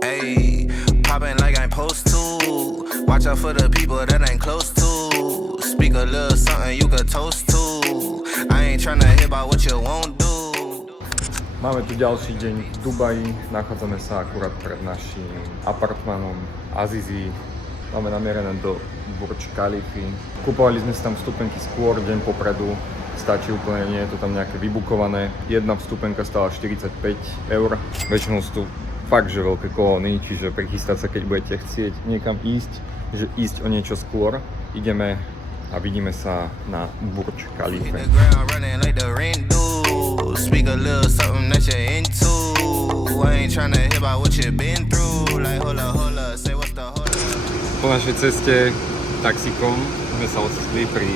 Ayy, popping like I'm supposed to. Watch out for the people that ain't close to. Speak a little something you could toast to. I ain't tryna hear about what you won't do. Máme tu ďalší deň v Dubaji, nachádzame sa akurát pred našim apartmánom Azizi. Máme namierené do Burj Khalify. Kupovali sme si tam vstupenky skôr, deň popredu. Stačí úplne, nie je to tam nejaké vybukované. Jedna vstupenka stála 45 €. Väčšinou sú tu fakt, že veľké kolóny, čiže prichystať sa, keď budete chcieť niekam ísť, že ísť o niečo skôr. Ideme a vidíme sa na Burj Khalifa. Speak a little something that you're into. I ain't tryna hear about what you've been through. Like hola, say what's the hola. Po našej ceste taxikom sme sa ocitli pri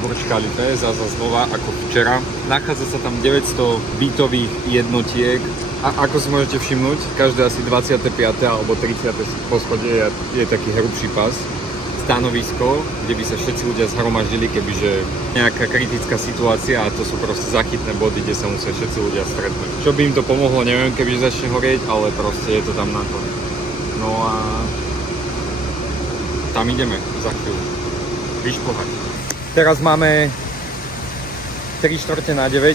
Burj Khalifa, zasa znova ako včera. Nachádza sa tam 900 bytových jednotiek a ako si môžete všimnúť, každé asi 25. alebo 30. poschodie je taký hrubší pas. Stanovisko, kde by sa všetci ľudia zhromaždili, kebyže nejaká kritická situácia, a to sú proste zachytné body, kde sa musia všetci ľudia stretnúť. Čo by im to pomohlo, neviem, kebyže začne horieť, ale proste je to tam na to. No a tam ideme za chvíľu vyšplhať. Teraz máme 8:45,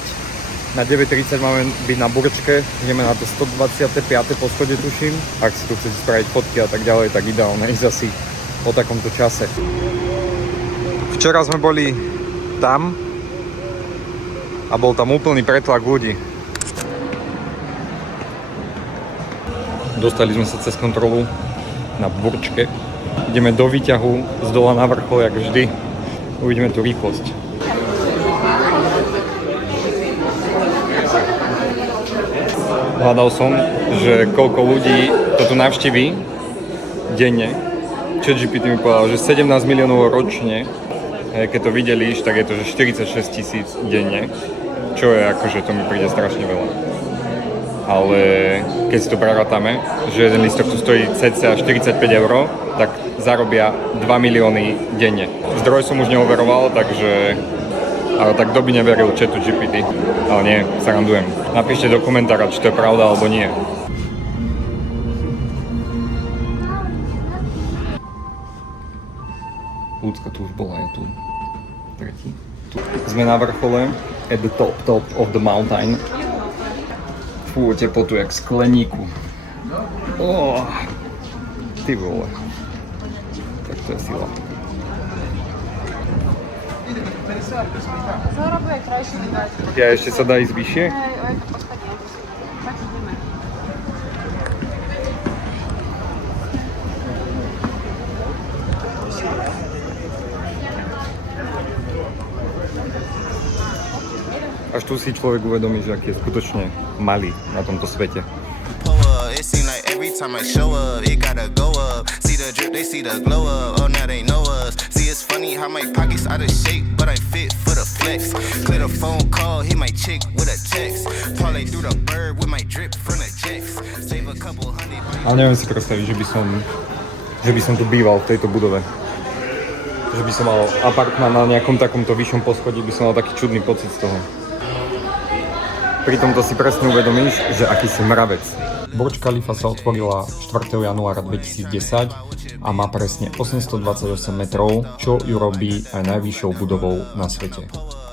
na 9:30 máme byť na Burčke, ideme na to 125. poschodie, tuším. Ak si tu chcete spraviť fotky a tak ďalej, tak ideálne ísť asi po takomto čase. Včera sme boli tam a bol tam úplný pretlak ľudí. Dostali sme sa cez kontrolu na Burčke. Ideme do výťahu z dola na vrchol, jak vždy. Uvidíme tú rýchlosť. Hľadal som, že koľko ľudí to tu navštíví denne. ChatGPT mi povedal, že 17 miliónov ročne, keď to videlíš, tak je to že 46 000 denne, čo je akože, to mi príde strašne veľa. Ale keď si to prerátame, že jeden listok tu stojí cca 45 €, tak zarobia 2 milióny denne. Zdroj som už neoveroval, takže ale tak kto by neveril ChatGPT, ale nie, srandujem. Napíšte do komentára, či to je pravda alebo nie. Ľudská tu už bola, je tu tretí. Sme na vrchole, at the top of the mountain. Fú, teplotu jak skleníku. Ty vole. Tak to je sila. Ja ešte sa dá ísť vyššie? Až tu si človek uvedomí, že aký je skutočne malý na tomto svete. Ale neviem si predstaviť, že by som tu býval v tejto budove. Že by som mal apartmán na nejakom takomto vyššom poschodí, by som mal taký čudný pocit z toho. Pri tomto si presne uvedomíš, že aký si mravec. Burj Khalifa sa otvorila 4. januára 2010 a má presne 828 metrov, čo ju robí aj najvyššou budovou na svete.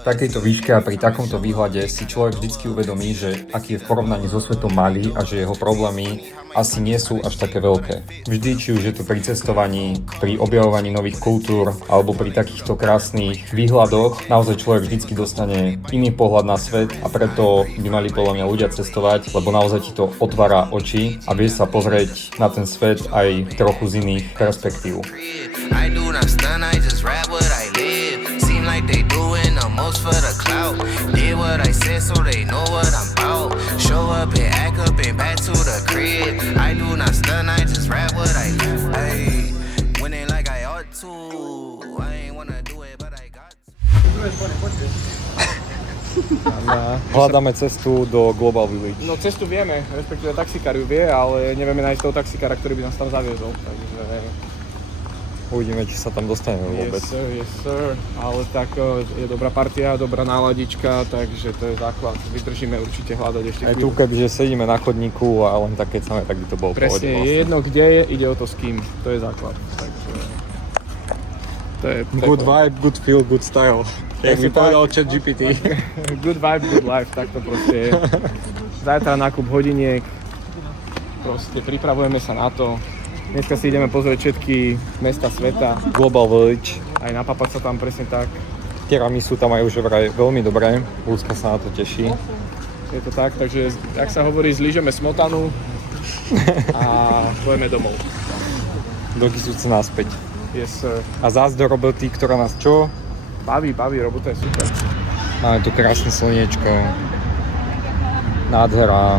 V takejto výške a pri takomto výhľade si človek vždycky uvedomí, že aký je v porovnaní so svetom malý a že jeho problémy asi nie sú až také veľké. Vždy, či už je to pri cestovaní, pri objavovaní nových kultúr alebo pri takýchto krásnych výhľadoch, naozaj človek vždycky dostane iný pohľad na svet a preto by mali podľa mňa ľudia cestovať, lebo naozaj ti to otvára oči a vieš sa pozrieť na ten svet aj trochu z iných perspektív. For the clout, did what I said so they know what I'm about. Show up and act up and back to the crib. I do not stun, I just rap what I do. Hey, winning like I ought to. I ain't wanna do it, but I got to. Hľadáme cestu do Global Village. No cestu vieme, respektíve taxikár ju vie, ale nevieme nájsť toho taxikára, ktorý by nás tam zaviezol. Takže Uvidíme, či sa tam dostaneme vôbec. Yes sir. Ale tak je dobrá partia, dobrá náladička, takže to je základ. Vydržíme určite hľadať ešte Aj chvíľu. tu, keďže sedíme na chodníku a len tak keď samé, tak by to bolo Presne, pohode je jedno kde je, ide o to s kým. To je základ. Takže to je Good vibe, good feel, good style. Jak mi povedal ChatGPT. Good vibe, good life, tak to proste je. Zajtra nákup hodiniek, proste pripravujeme sa na to. Dneska si ideme pozrieť všetky mesta sveta, Global Village. aj napapať sa tam presne tak. Tiramisu tam majú že vraj veľmi dobré. Ľudská sa na to teší. Je to tak, takže ak sa hovorí, zlížeme smotanu a pojeme domov. Do Kysuce naspäť. Yes sir. A zás do roboty, ktorá nás čo? Baví, robota je super. Máme tu krásne slniečko. Nádhera.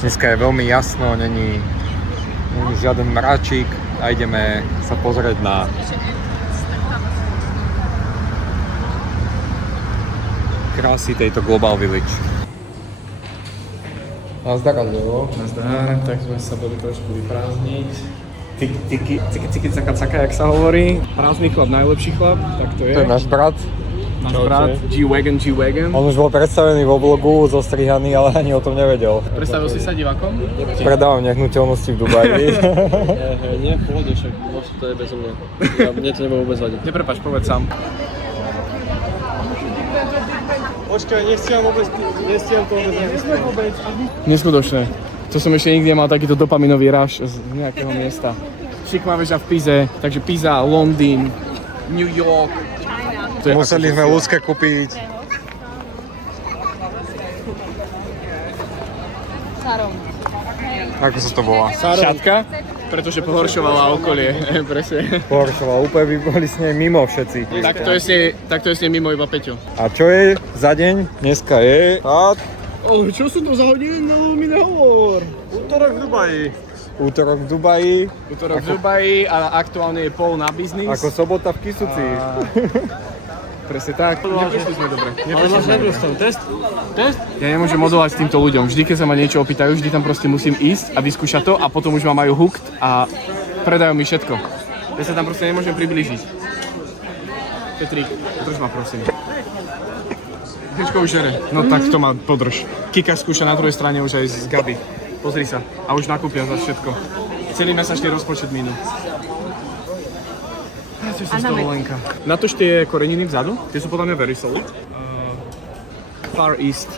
Dneska je veľmi jasno, není žiaden mračík a ideme sa pozrieť na krásy tejto Global Village. Nazdar, Andrejo. Nazdar, tak sme sa boli trošku vyprázdniť. Ciki, caka, jak sa hovorí. Prázdny chlap, najlepší chlap, tak to je. To je náš brat. Náš brat, G-Wagon. On už bol predstavený vo vlogu, zostrihaný, ale ani o tom nevedel. Predstavil si sa divákom? Predávam nehnuteľnosti v Dubaji. Nie, v pohode, však to je bezo mňa. Mne to nebude vôbec vadiť. Neprepáč, povedz sám. Počkaj, nestiam to vôbec. Neskutočné. To som ešte nikdy nemal takýto dopaminový rush z nejakého miesta. Šikmá väža v Pize, takže Pisa, Londýn, New York. Museli sme ľudské kúpiť. Ako sa to volá? Šatka, pretože pohoršovala okolie, presne. Pohoršoval, úplne by boli s nej mimo všetci. Tak to je s nej mimo iba Peťo. A čo je za deň? Dneska je... Čo sú to za hodiny? No mi nehovor. Útorok v Dubaji. Útorok v Dubaji. Útorok v Dubaji a aktuálne je pol na biznis. Ako sobota v Kysuci. Presne tak. Neprišli sme dobre. Ale máš na druhú stranu test? Test? Ja nemôžem odolať s týmto ľuďom. Vždy, keď sa ma niečo opýtajú, vždy tam proste musím ísť a vyskúšať to a potom už ma majú hooked a predajú mi všetko. Ja sa tam proste nemôžem priblížiť. Petrík, drž ma prosím. Kečko už žere. No tak to ma podrž. Kika skúša na druhej strane už aj z Gaby. Pozri sa. A už nakúpia za všetko. Celý mesačný rozpočet minú. Na to tie koreniny vzadu, tie sú podľa mňa very solid. Far East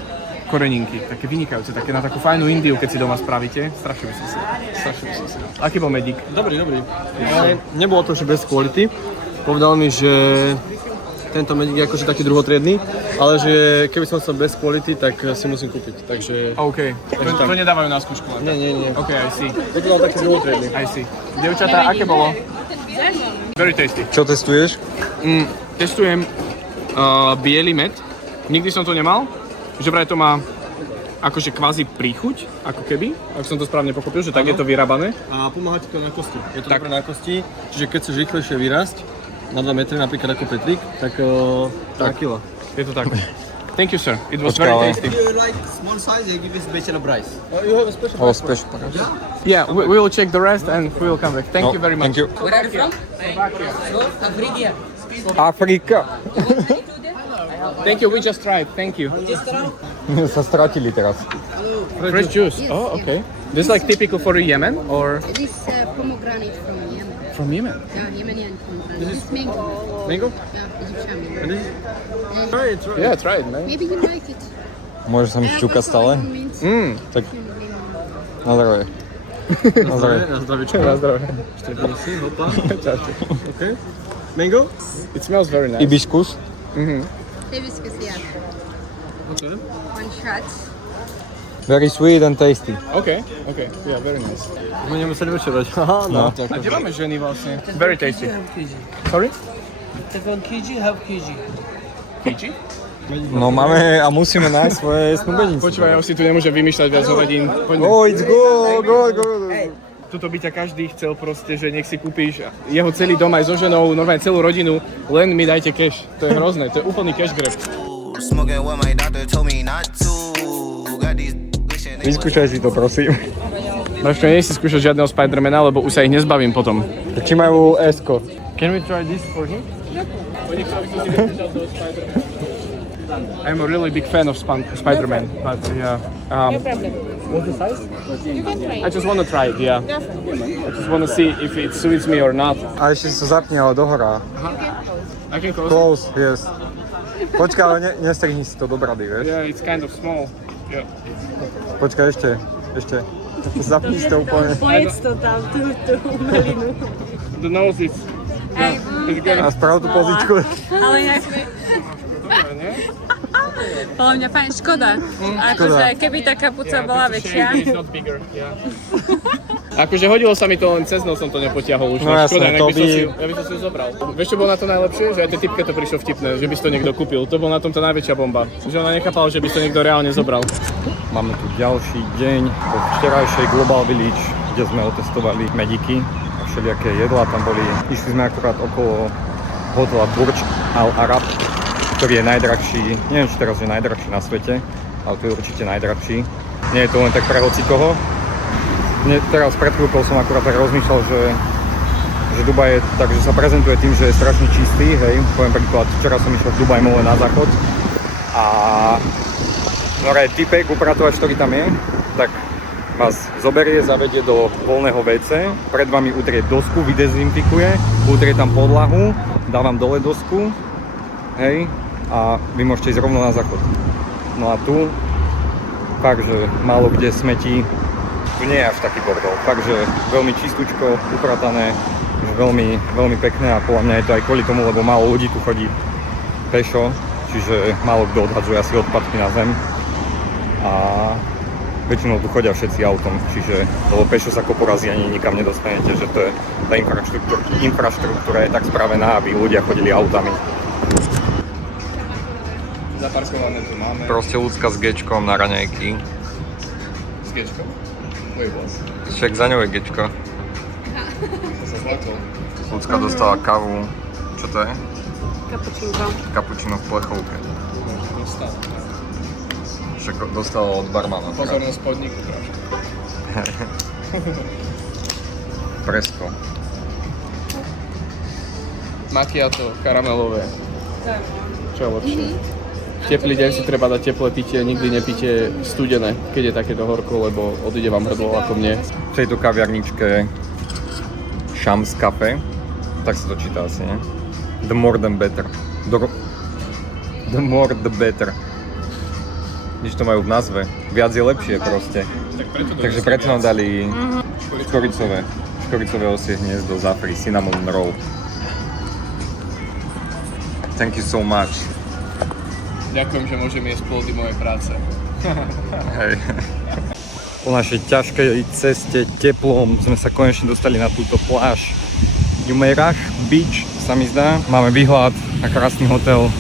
koreninky, také vynikajúce, také na takú fajnú Indiu, keď si doma spravíte. Strašne by som si. Aký bol medík? Dobrý. Ale nebolo to, že bez kvality. Povedal mi, že tento medík je akože taký druhotriedny, ale že keby som chcel bez kvality, tak si musím kúpiť, takže... OK, to nedávajú na skúšku. Nie. OK, I see. Toto bol taký druhotriedny. I see. Dievčatá, aké bolo? Very tasty. Čo testuješ? Testujem biely med. Nikdy som to nemal. Že vraj to má akože kvázi príchuť, ako keby, ak som to správne pochopil, že tak je to vyrábané. A pomáha ti to na kosti. Je to dobré na kosti, čiže keď chceš rýchlejšie vyrásť, na 2 metry napríklad ako Petrík, tak na kilo. Je to tak. Thank you, sir. It was very tasty. If you like small size, I give you special price. You have a special Oh, special. Yeah, we will check the rest and we will come back. Thank you very much. Thank you. Where are you from? Africa. Afrika. Thank you, we just tried. Thank you. Sa stratili teraz. Fresh juice. Oh, okay. This is like typical for Yemen or This pomegranate from Yemen. from Yemen? Yeah, Yemenian pomegranate. This is mango. Mango? Yeah, Egyptian mango. Yeah, try it, man. Maybe you like it. Môžeš sa mi šťúkať stále? Tak na zdravie. Na zdravie. Na zdravičku. Na zdravie. Si, hopa. OK. Mango? It smells very nice. Hibiscus. Hibiscus, yeah. OK. One shot. Very sweet and tasty. Okay. Yeah, very nice. My nemuseli večerať. Aha, no. A kde máme ženy vlastne? Very tasty. Sorry? If on kg, have kg. Fiji? No máme a musíme nájsť svoje snúbenice. Počúvaj, ja už si tu nemôžem vymýšľať viac hodín. Poďme. Oh, it's go. Tuto by ťa každý chcel proste, že nech si kúpiš jeho celý dom aj so ženou, normálne celú rodinu, len mi dajte cash. To je hrozné, to je úplný cash grab. Smoking what my doctor told me not to. Got these Vyskúšaj si to, prosím. Braško, nie si skúšať žiadneho Spidermana, lebo už sa ich nezbavím potom. Či majú S-ko? Can we try this for him? I'm a really big fan of Spider-Man, but yeah. No problem. What's the size? You can try I it. just want to try it, yeah. I just want to see if it suits me or not. A ešte si to zapni, ale dohora. I can close it. Close, yes. Počkaj, ale nestrihni si to do brady, vieš? Yeah, it's kind of small. Yeah. Počkaj, ešte. Zapni si to úplne. Povedz to tam, tú umelinu. The nose is... Yeah, it's good. A sprav tú pozičku. Ale jak... Podľa mňa fajn, škoda. Akože keby tá kapuca bola väčšia. It's not bigger, yeah. Akože hodilo sa mi to, len cez nos som to nepotiahol už. No jasné, škoda, to ja by som si ho zobral. Vieš, čo bolo na to najlepšie? Že aj tej typke to prišlo vtipné, že by si to niekto kúpil. To bol na tom tá najväčšia bomba. Že ona nechápala, že by si to niekto reálne zobral. Máme tu ďalší deň po včerajšej Global Village, kde sme otestovali mediky a všelijaké jedlá tam boli. Išli sme akurát okolo hotela Burj Al Arab, ktorý je najdrahší, neviem, či teraz je najdrahší na svete, ale to je určite najdrahší. Nie je to len tak pre hocikoho. Teraz pred chvíľkou som akurát tak rozmýšľal, že Dubaj je tak, že sa prezentuje tým, že je strašne čistý, hej. Poviem príklad, včera som išiel v Dubaj Mole na záchod a typek, upratovač, ktorý tam je, tak vás zoberie, zavedie do voľného WC, pred vami utrie dosku, vydezinfikuje, utrie tam podlahu, dá vám dole dosku, hej, a vy môžete ísť rovno na záchod. No a tu, fakt, že málo kde smetí, tu nie je až taký bordel, fakt, že veľmi čistúčko, upratané, že veľmi, veľmi pekné a podľa mňa je to aj kvôli tomu, lebo málo ľudí tu chodí pešo, čiže málo kto odhadzuje asi odpadky na zem a väčšinou tu chodia všetci autom, čiže lebo pešo sa ako porazí ani nikam nedostanete, že to je tá infraštruktúra je tak spravená, aby ľudia chodili autami. Zaparkované tu máme. Proste ľudská s gečkom na raňajky. S gečkom? Však za ňou je gečko. To sa zlakol. Ľudská dostala kávu, čo to je? Kapučinka. Kapučino v plechovke. Dostal. Však dostala od barmana. Pozornosť podniku trošku. Presko. Macchiato, karamelové. Čo je lepšie? V teplý deň si treba dať teplé pitie, nikdy nepite studené, keď je takéto horko, lebo odíde vám hrdlo ako mne. V tejto kaviarničke Shams Cafe, tak sa to číta asi, nie? The more the better. The more the better. Nič to majú v nazve. Viac je lepšie proste. Takže preto nám dali škoricové osie hniezdo, zafri, cinnamon roll. Thank you so much. Ďakujem, že môžem jesť plody mojej práce. Hej. Po našej ťažkej ceste teplom sme sa konečne dostali na túto pláž Jumeirah Beach, sa mi zdá. Máme výhľad na krásny hotel.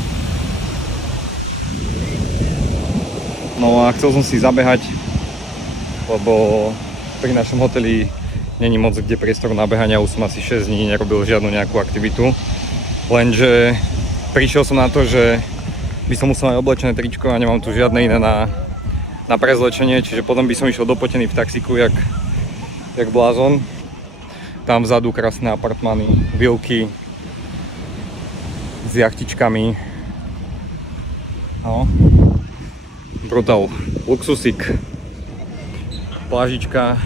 No a chcel som si zabehať, lebo pri našom hoteli není moc kde priestor na behania. Už som asi 6 dní nerobil žiadnu nejakú aktivitu. Lenže prišiel som na to, že by som musel mať oblečené tričko a nemám tu žiadne iné na prezlečenie, čiže potom by som išiel dopotený v taxíku jak blázon. Tam vzadu krásne apartmány, vilky s jachtičkami. No. Brutál, luxusík. Plážička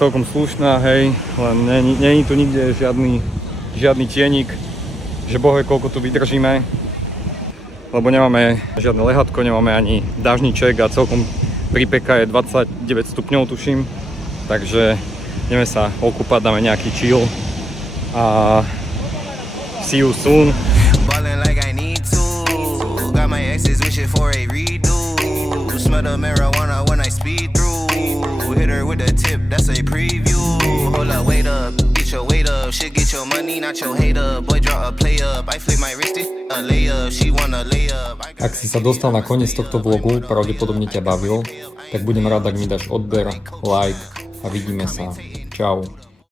celkom slušná, hej, len není tu nikde žiadny tienik, že bohe koľko tu vydržíme. Lebo nemáme žiadne lehatko, nemáme ani dážniček a celkom pripeka je 29 stupňov, tuším. Takže ideme sa okúpať, dáme nejaký chill a see you soon. Ballin' like I need to. Got my exes wishing for a redo. Smell the marijuana when I speed through. Hit her with a tip, that's a preview. Hold up, wait up, get your weight up. Should get your money, not your hater. Boy, draw a play up. I flip my wrist, a layup. She wanna lay up. Ak si sa dostal na koniec tohto vlogu, pravdepodobne ťa bavil, tak budem rád, ak mi dáš odber, like a vidíme sa. Čau.